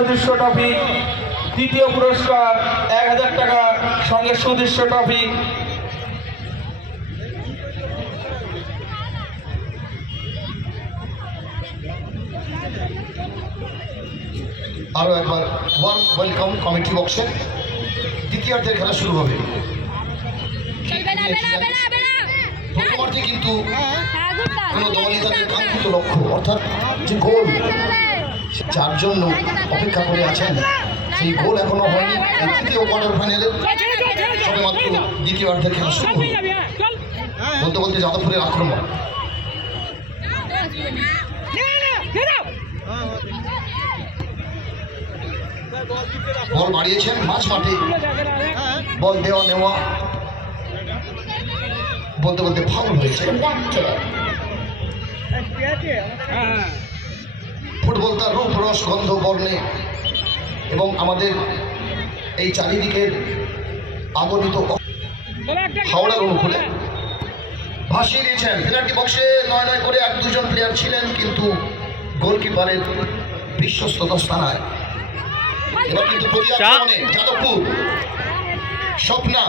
সুদৃশ্য ট্রফি। দ্বিতীয় পুরস্কার 1000 টাকা সঙ্গে সুদৃশ্য ট্রফি। আরো একবার ওয়ার্ম ওয়েলকাম কমিটি বক্সে। দ্বিতীয়ার্ধের খেলা শুরু হবে। প্রথমার্ধে কিন্তু কোনো দলই তাদের কাঙ্ক্ষিত লক্ষ্য অর্থাৎ যে গোল যার জন্য অপেক্ষা করে আছেন সেই গোল এখনো হয়নি। এই তৃতীয় কোয়ার্টার ফাইনালের সবে মাত্র দ্বিতীয়ার্ধের খেলা শুরু হবে। বলতে বলতে যাদবপুরের আক্রমণ, বল বাড়িয়েছেন মাঝ মাঠে, বল দেওয়া নেওয়া, বলতে বলতে ফাউল হয়েছে। ফুটবল তার রূপ রস গন্ধ বর্ণে এবং আমাদের এই চারিদিকের আগলিত হাওড়ার অনুকূলে ভাসিয়ে দিয়েছেন। পেনাল্টি বক্সে 9-9 করে 1-2 প্লেয়ার ছিলেন, কিন্তু গোলকিপারের বিশ্বস্ত দস্তানায় এবার কিন্তু প্রতি আক্রমণে যাদবপুর স্বপ্না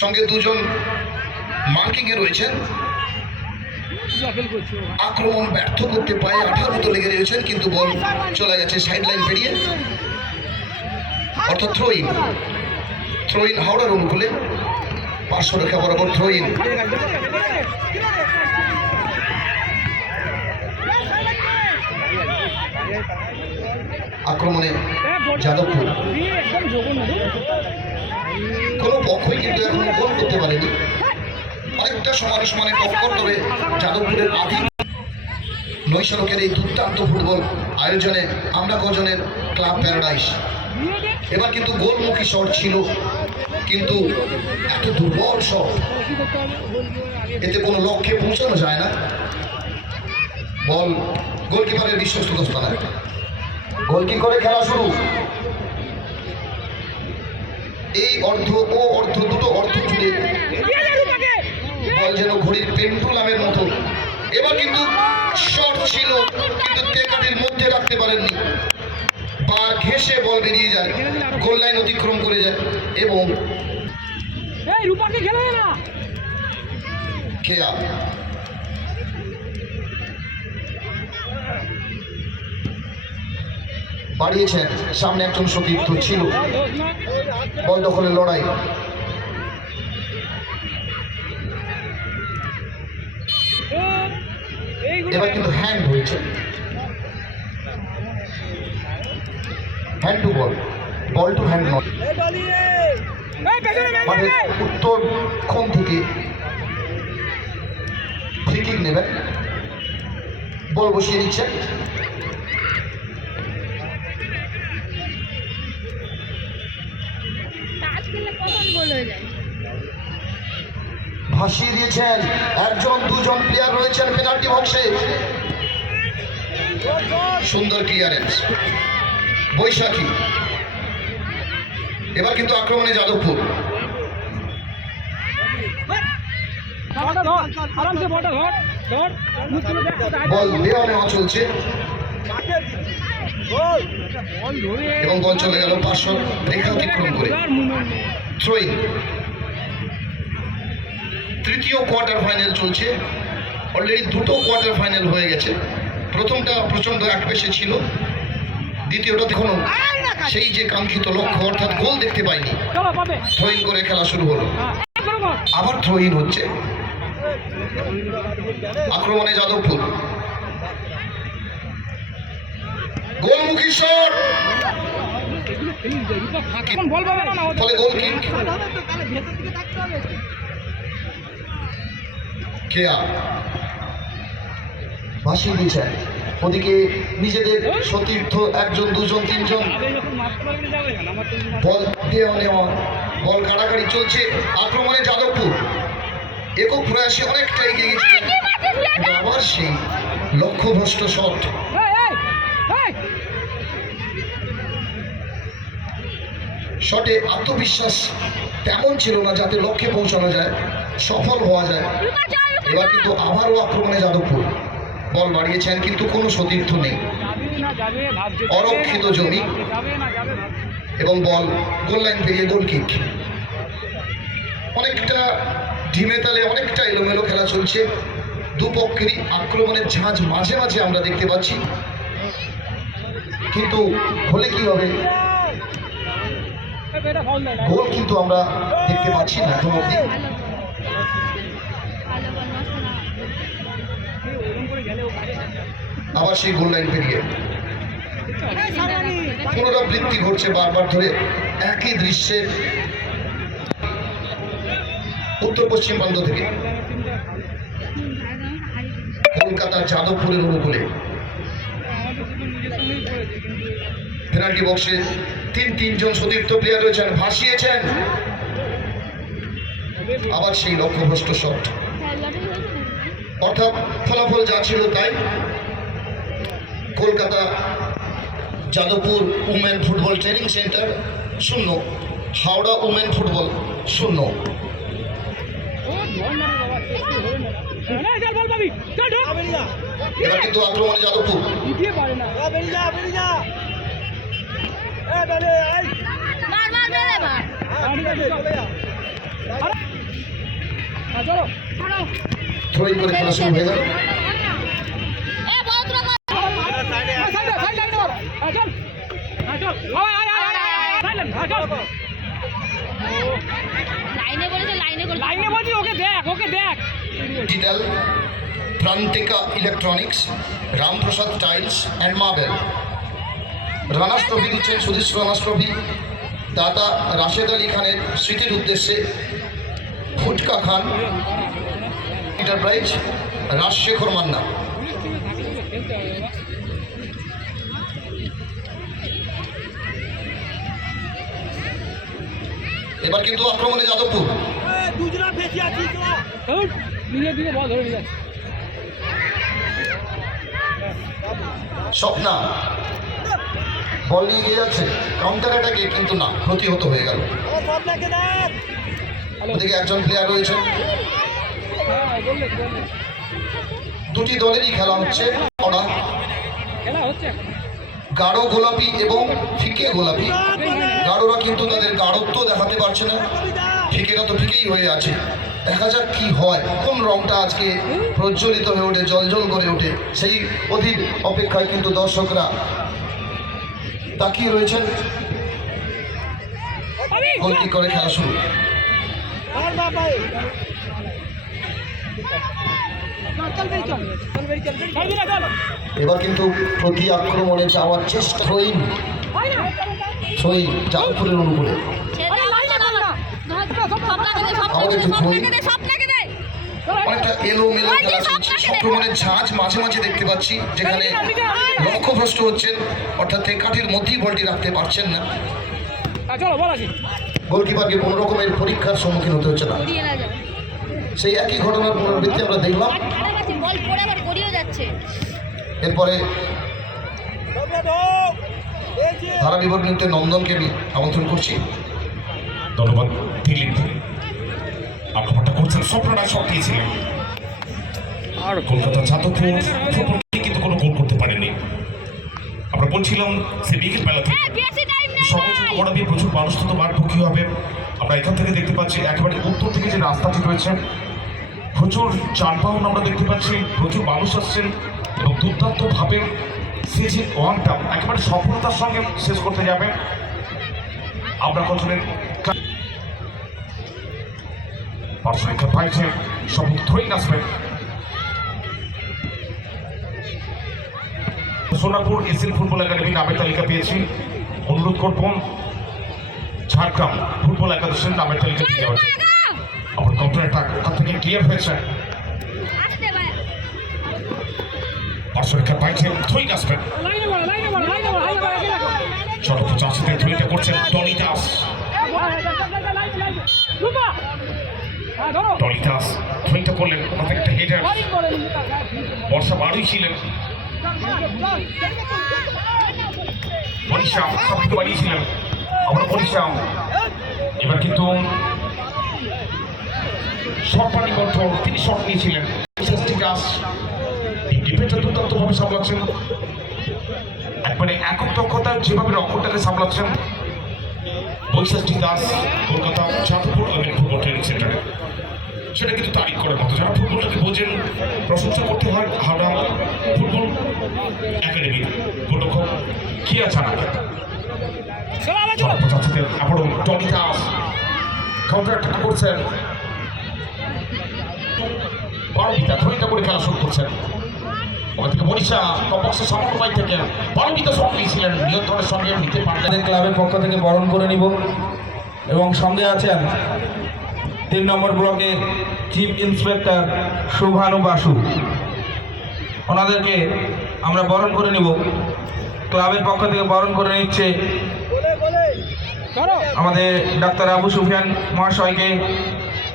সঙ্গে 2 জন মার্কিংয়ে রয়েছেন। আক্রমণ ব্যর্থ করতে পায়ে 18 মতো লেগে রয়েছেন, কিন্তু বল চলে গেছে সাইড লাইন পেরিয়ে, অর্থাৎ থ্রোইন। থ্রোইন হাওড়ার অনুকূলে পার্শ্ব রেখা বরাবর থ্রোইন। আক্রমণে যাদবপুর কোনো পক্ষই কিন্তু এখন গোল করতে পারেনি। অনেকটা সমানে সমানে টক্কর, তবে যাদবপুরের আদি নৈশারকের এই দুর্দান্ত ফুটবল আয়োজনে আমরা কজনের ক্লাব প্যারাডাইস। এবার কিন্তু গোলমুখী শট ছিল, কিন্তু এত দুর্বল শট, এতে কোনো লক্ষ্যে পৌঁছানো যায় না। বল গোলকিপারের বিশ্বস্ত দস্তানায়। গোল কি করে খেলা শুরু। এই অর্ধ ও অর্ধ দুটো অর্ধ জুড়ে বল যেন ঘড়ির পেন্ডুলামের মতো। এবার কিন্তু শট ছিল, কিন্তু টেকাটির মধ্যে রাখতে পারেননি। বার ঘেঁষে বল বেরিয়ে যায়, গোল লাইন অতিক্রম করে যায় এবং খেয়া বাড়িয়েছেন। সামনে একজন সতীর্থ ছিল, বল দখলের লড়াই। এবার কিন্তু হ্যান্ড হয়েছে, hand to ball, ball to hand not. মানে উত্তর কোণ থেকে ফ্রি কিক নেবেন, বল বসিয়ে দিচ্ছে। ভাসিয়ে দিয়েছেন। 1-2 জন প্লেয়ার রয়েছেন পেনাল্টি বক্সে। সুন্দর ক্লিয়ারেন্স বৈশাখী। এবার কিন্তু আক্রমণে যাদবপুর। বল দেওয়া নেওয়া চলছে এবং বল চলে গেল পার্শ্ব রেখা অতিক্রম করে। থ্রোইং। তৃতীয় কোয়ার্টার ফাইনাল চলছে। অলরেডি 2টো কোয়ার্টার ফাইনাল হয়ে গেছে। প্রথমটা প্রচন্ড একপেশে ছিল, দ্বিতীয়টা এখনো সেই যে কাঙ্ক্ষিত লক্ষ্য অর্থাৎ গোল দেখতে পাইনি। থ্রোইং করে খেলা শুরু হলো, আবার থ্রোইং হচ্ছে। আক্রমণে যাদবপুর, গোলমুখী শট, ফলে গোল কিক। খেয়া ভাসিয়ে দিয়েছেন। ওদিকে নিজেদের সতীর্থ 1 জন 2 জন 3 জন, বল দেওয়া নেওয়া, বল কাড়াকাড়ি চলছে। আক্রমণে যাদবপুর একক প্রয়াসে অনেকটা এগিয়ে গেছে, আবার সেই লক্ষ্যভ্রষ্ট শট। শটে আত্মবিশ্বাস তেমন ছিল না যাতে লক্ষ্যে পৌঁছানো যায়, সফল হওয়া যায়। এবার কিন্তু আবারও আক্রমণে যাদবপুর, বল বাড়িয়েছেন কিন্তু কোনো সতীর্থ নেই। অরক্ষিত জমি এবং বল গোল লাইন পেরিয়ে গোল কিক। অনেকটা ঢিমে তালে অনেকটা এলোমেলো খেলা চলছে, দুপক্ষেরই আক্রমণের ঝাঁজ মাঝে মাঝে আমরা দেখতে পাচ্ছি, কিন্তু হলে কি হবে, গোল কিন্তু আমরা দেখতে পাচ্ছি না এখন অব্দি। আবার সেই গোল লাইন পেরিয়ে পুনরাবৃত্তি ঘটছে বারবার ধরে একই দৃশ্যের উত্তর পশ্চিম প্রান্ত থেকে কলকাতা যাদবপুরের অনুকূলে পেনাল্টি বক্সে তিনজন সতীর্থ প্লেয়ার রয়েছেন, ভাসিয়েছেন। আবার সেই লক্ষ্যভ্রষ্ট শট, অর্থাৎ ফলাফল যা ছিল তাই। Kolkata Jadavpur women football training centre 0, Howrah women football 0। এবার কিন্তু আক্রমণে যাদবপুর, থ্রোইং করে খেলা শুরু হয়ে গেল। Digital, Prantika electronics, Ramprasad tiles and marble. Runners trophy দিচ্ছেন সুদীশ রানার্স ট্রফি দাদা রাশেদ আলী খানের স্মৃতির উদ্দেশ্যে ফুটকা খান এন্টারপ্রাইজ, রাজশেখর মান্না। এবার কিন্তু আক্রমণে যাদবপুর, স্বপ্না বল নিয়ে গিয়ে যাচ্ছে কাউন্টার অ্যাটাকে, কিন্তু না, প্রতিহত হয়ে গেল। ওদিকে একজন প্লেয়ার রয়েছেন, দুটি দলেরই খেলা হচ্ছে। গাঢ় গোলাপি এবং ফিকে গোলাপি। গাঢ়রা কিন্তু তাদের গাঢ়ত্ব দেখাতে পারছে না, ফিকেরা তো ফিকেই হয়ে আছে। দেখা যাক কি হয়, কোন রংটা আজকে প্রজ্বলিত হয়ে ওঠে, জলজল করে ওঠে, সেই অধীর অপেক্ষায় কিন্তু দর্শকরা তাকিয়ে রয়েছেন। গোল কিক করে খেলা শুরু। এবার কিন্তু প্রতি আক্রমণে যাওয়ার চেষ্টা, থ্রোইং যাদবপুরের অনুকূলে। অনেকটা এলোমেলো খেলা চলছে, আক্রমণের ঝাঁজ মাঝে মাঝে দেখতে পাচ্ছি, যেখানে লক্ষ্যভ্রষ্ট হচ্ছেন, অর্থাৎ কাঠির মধ্যেই বলটি রাখতে পারছেন না। গোলকিপারকে কোনো রকমের পরীক্ষার সম্মুখীন হতে হচ্ছে না। সেই একই ঘটনার পুনরাবৃত্তি আমরা দেখলাম। এরপরে ধারা বিবরণীতে নন্দনকে আমি আমন্ত্রণ করছি। ধন্যবাদ দিলীপ, আক্রমণটা করছেন স্বপ্নরা, সব দিয়েছিলেন। আর কলকাতা যাদবপুর ফুটবল কিন্তু কোনো গোল করতে পারেনি। আমরা বলছিলাম সে বিকেল বেলা থেকে সময় করা দিয়ে প্রচুর মানুষ তো মারমুখী হবে। আমরা এখান থেকে দেখতে পাচ্ছি একেবারে উত্তর থেকে যে রাস্তাটি রয়েছে, প্রচুর যানবাহন আমরা দেখতে পাচ্ছি, প্রচুর মানুষ আসছেন এবং দুর্দান্তভাবে সিজন 1টা একেবারে সফলতার সঙ্গে শেষ করতে যাবে। আমরা কতদিন পার্শ্বরেখা পাইছে, সবুজ ধরেই আসবে। সোনারপুর এসএল ফুটবল একাডেমি নামের তালিকা পেয়েছি, অনুরোধ করব ঝাড়গ্রাম ফুটবল একাদশের নামের তালিকা দিয়ে যাওয়ার জন্য। আমার কম্পিউটারটা ওখান থেকে ক্লিয়ার হয়েছে। পার্শ্বরেখা পাইছে, ধরেই আসবেন। চলন্ত চাষিদের ধরিটা করছেন টনি দাস। টনি দাস ধরিটা করলেন, ওখান থেকে একটা হেডার। বর্ষা বাড়ি ছিলেন, মনীষা সবথেকে বাড়িয়েছিলেন। আমরা মনীষা এবার কিন্তু সরপানি বদ্ধ, তিনি শট নিয়েছিলেন। ডিফেন্সটা দুর্দান্তভাবে সামলাচ্ছেন। একবারে একক দক্ষতা যেভাবে রক্ষণটাকে সামলাচ্ছেন বৈশাখী দাস কলকাতা যাদবপুর ফুটবল ট্রেনিং সেন্টারে, সেটা কিন্তু তারিখ করার মতো। যারা ফুটবলটাকে বোঝেন প্রশংসা করতে হয় হাওড়া ফুটবল একাডেমির গোলরক্ষক কিয়া চানাকে। আবারও টনি দাস কাউন্টার অ্যাটাক করছেন, পারমিতা ধৈর্য করে খেলা শুরু করছেন। ওখান থেকে মনীষা টপক্সের সামান্য পাই থেকে পারমিতা সব নিয়েছিলেন, নিয়ন্ত্রণের সঙ্গে নিতে পারলেন। আমাদের ক্লাবের পক্ষ থেকে বরণ করে নিব এবং সঙ্গে আছেন 3 নম্বর ব্লকের চিফ ইন্সপেক্টর শুভানু বাসু। ওনাদেরকে আমরা বরণ করে নিব। ক্লাবের পক্ষ থেকে বরণ করে নিচ্ছে আমাদের ডাক্তার আবু সুফিয়ান মহাশয়কে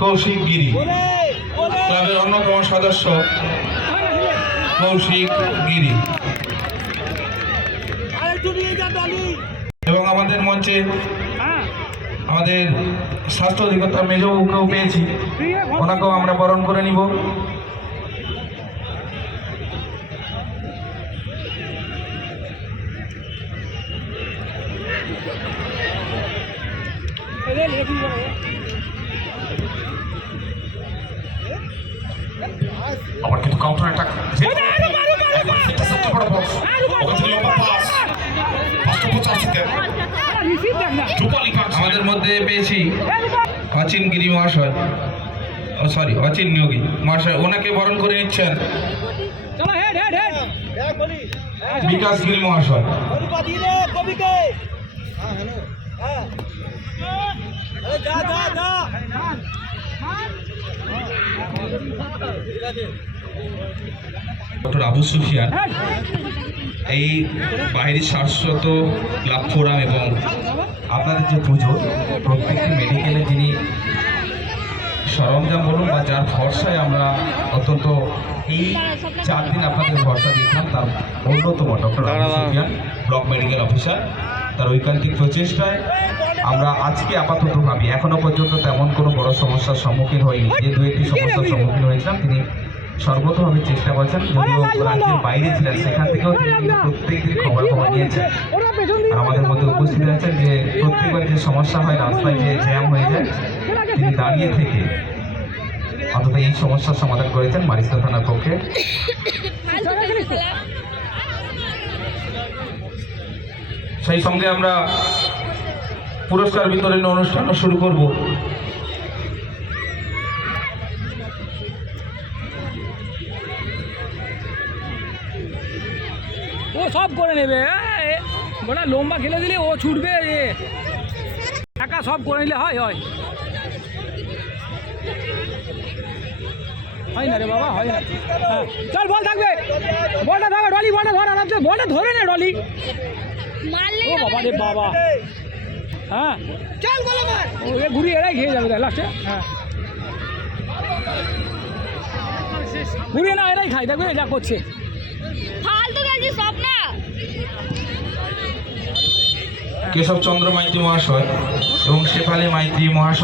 কৌশিক গিরি, ক্লাবের অন্যতম সদস্য কৌশিক গিরি। এবং আমাদের মঞ্চে আমাদের স্বাস্থ্য অধিকর্তা মেজবাবুকেও পেয়েছি, ওনাকেও আমরা বরণ করে নিব। আবার কিন্তু কাউন্টার অ্যাটাক, আমাদের মধ্যে পেয়েছি অচিন গিরি মহাশয়, অচিন নিয়োগী মহাশয়, ওনাকে বরণ করে নিচ্ছেন বিকাশ গিরি মহাশয়। ডক্টর আবু সুফিয়ান এই বাইরে শাশ্বত ক্লাব ফোরাম এবং আপনাদের যে পুজো প্রত্যেকটি মেডিকেলে যিনি সরঞ্জাম বলুন বা যার ভরসায় আমরা অত্যন্ত এই 4 দিন আপনাদের ভরসা দিয়েছিলাম, তার অন্যতম doctor Abu Sufiyan block medical officer. তার ঐকান্তিক প্রচেষ্টায় আমরা আজকে আপাতত ভাবি, এখনো পর্যন্ত তেমন কোনো বড় সমস্যার সম্মুখীন হয়নি। যে 2-1টি সমস্যার সম্মুখীন হয়েছিলাম তিনি সর্বতভাবে চেষ্টা করছেন, যদিও রাজ্যের বাইরে ছিলেন সেখান থেকেও তিনি কিন্তু প্রত্যেকদিন খবর নিয়েছেন। আর আমাদের মধ্যে উপস্থিত আছেন যে প্রত্যেকবার যে সমস্যা হয়, রাস্তায় যে জ্যাম হয়ে যায়, তিনি দাঁড়িয়ে থেকে অন্তত এই সমস্যার সমাধান করেছেন মারিস্তা থানার পক্ষে। সেই সঙ্গে আমরা পুরস্কার বিতরণ অনুষ্ঠান শুরু করব। ও সব করে নেবে, বলে লম্বা খেলে দিলে ও ছুটবে, একা সব করে নিলে হয় না রে বাবা, হয় না। হ্যাঁ চল, বল থাকবে, বলটা থাকবে, ডলি বলটা ধর, আরামসে বলটা ধরে নে ডলি। ও বাবা রে বাবা, হ্যাঁ চল বলো, ও ঘুরি এরাই খেয়ে যাবে লাস্টে। হ্যাঁ ঘুরিয়ে না, এরাই খাই, দেখবে যা করছে। কেশব চন্দ্র মাইতি মহাশয় এবং শেফালি মাইতি মহাশয়